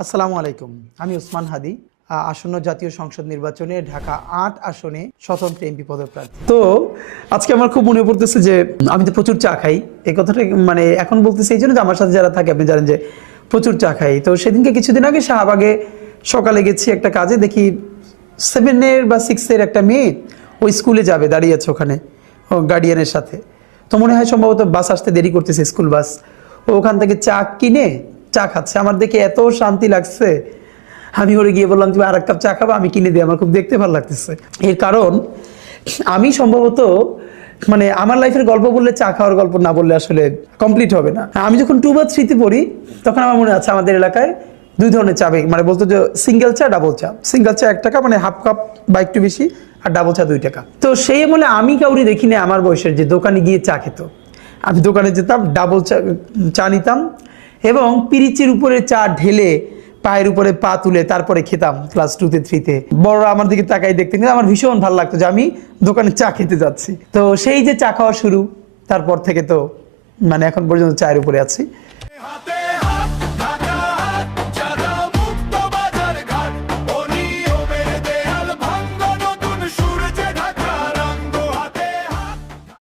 আসসালামু আলাইকুম। আমি ওসমান হাদি। আসন্ন জাতীয় সংসদ নির্বাচনে ঢাকা ৮ আসনে স্বতন্ত্র এমপি পদপ্রার্থী। তো আজকে আমার খুব মনে পড়তেছে যে আমি তো প্রচুর চা খাই। এই কথাটা মানে এখন বলতেছি এই জন্য যে আমার সাথে যারা থাকে আপনি জানেন যে প্রচুর চা খাই। তো সেদিনকে কিছুদিন আগে শাহবাগে সকালে গেছি একটা কাজে, দেখি 7 এর বা 6 এর একটা মেয়ে ওই স্কুলে যাবে, দাঁড়িয়ে আছে ওখানে গার্ডিয়ানের সাথে। তো মনে হয় সম্ভবত বাস আসতে দেরি করতেছে, স্কুল বাস। ও ওখান থেকে চা কিনে চা খাচ্ছে। আমার দেখে এত শান্তি লাগছে, আমি ওরে গিয়ে বললাম তুমি আর এক কাপ চা খাবো, আমি কিনে দিই, আমার খুব দেখতে ভালো লাগতেছে। এর কারণ আমি সম্ভবত মানে আমার লাইফের গল্প বললে চা খাওয়ার গল্প না বললে আসলে কমপ্লিট হবে না। আমি যখন 2 বা 3 তে পড়ি তখন আমার মনে আছে আমাদের এলাকায় 2 ধরনের চা মানে বলতো যে সিঙ্গেল চা, ডাবল চা। সিঙ্গেল চা 1 টাকা, মানে হাফ কাপ বা একটু বেশি, আর ডাবল চা 2 টাকা। তো সেই আমলে আমি কাউরি দেখিনি আমার বয়সের যে দোকানে গিয়ে চা খেত। আমি দোকানে যেতাম, ডাবল চা নিতাম এবং পিরিচের উপরে চা ঢেলে পায়ের উপরে পা তুলে তারপরে খেতাম ক্লাস 2 তে 3 তে। বড়রা আমার দিকে তাকাই দেখতেন, কিন্তু আমার ভীষণ ভালো লাগতো যে আমি দোকানে চা খেতে যাচ্ছি। তো সেই যে চা খাওয়া শুরু, তারপর থেকে তো মানে এখন পর্যন্ত চায়ের উপরে আছি।